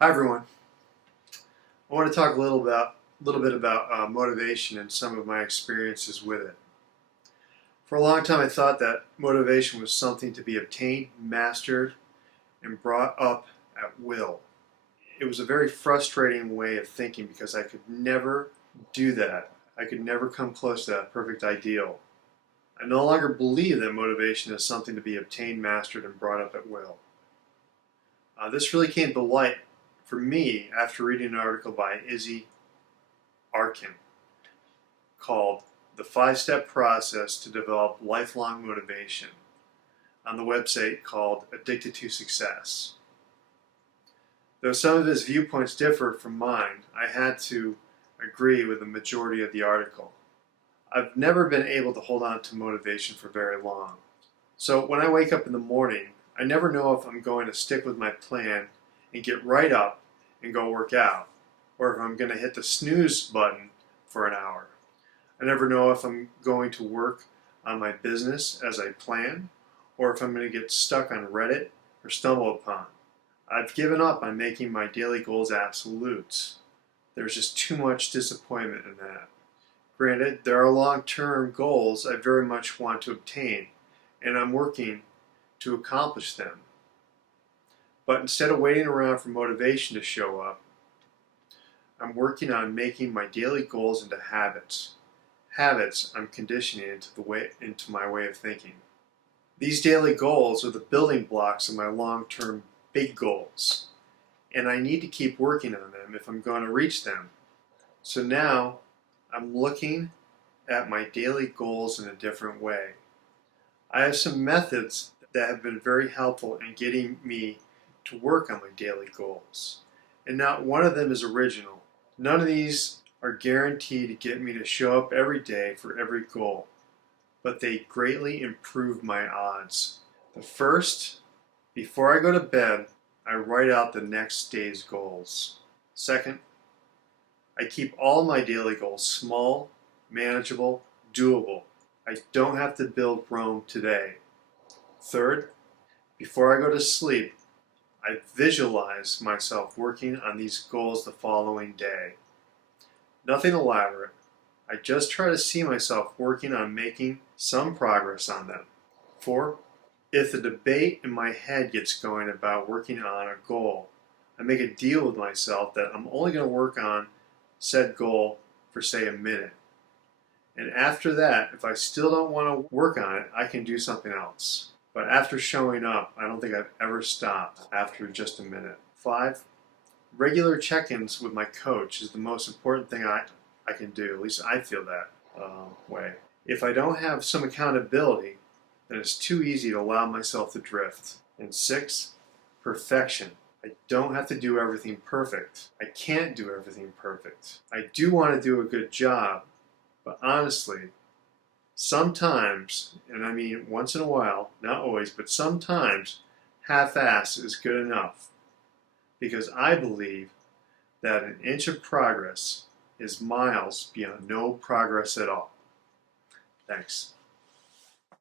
Hi everyone. I want to talk a little bit about motivation and some of my experiences with it. For a long time, I thought that motivation was something to be obtained, mastered, and brought up at will. It was a very frustrating way of thinking because I could never do that. I could never come close to that perfect ideal. I no longer believe that motivation is something to be obtained, mastered, and brought up at will. This really came to light for me after reading an article by Izzy Arkin called The Five-Step Process to Develop Lifelong Motivation on the website called Addicted to Success. Though some of his viewpoints differ from mine, I had to agree with the majority of the article. I've never been able to hold on to motivation for very long. So when I wake up in the morning, I never know if I'm going to stick with my plan and get right up and go work out, or if I'm going to hit the snooze button for an hour. I never know if I'm going to work on my business as I plan, or if I'm going to get stuck on Reddit or stumble upon. I've given up on making my daily goals absolutes. There's just too much disappointment in that. Granted, there are long-term goals I very much want to obtain, and I'm working to accomplish them. But instead of waiting around for motivation to show up, I'm working on making my daily goals into habits. Habits I'm conditioning into my way of thinking. These daily goals are the building blocks of my long-term big goals, and I need to keep working on them if I'm going to reach them. So now I'm looking at my daily goals in a different way. I have some methods that have been very helpful in getting me to work on my daily goals, and not one of them is original. None of these are guaranteed to get me to show up every day for every goal, but they greatly improve my odds. The first, before I go to bed, I write out the next day's goals. Second, I keep all my daily goals small, manageable, doable. I don't have to build Rome today. Third, before I go to sleep, I visualize myself working on these goals the following day. Nothing elaborate. I just try to see myself working on making some progress on them. 4. If the debate in my head gets going about working on a goal, I make a deal with myself that I'm only going to work on said goal for, say, a minute. And after that, if I still don't want to work on it, I can do something else. But after showing up, I don't think I've ever stopped after just a minute. 5. Regular check-ins with my coach is the most important thing I can do. At least I feel that way. If I don't have some accountability, then it's too easy to allow myself to drift. And 6, perfection. I don't have to do everything perfect. I can't do everything perfect. I do want to do a good job, but honestly, sometimes, and I mean once in a while, not always, but sometimes, half-ass is good enough. Because I believe that an inch of progress is miles beyond no progress at all. Thanks.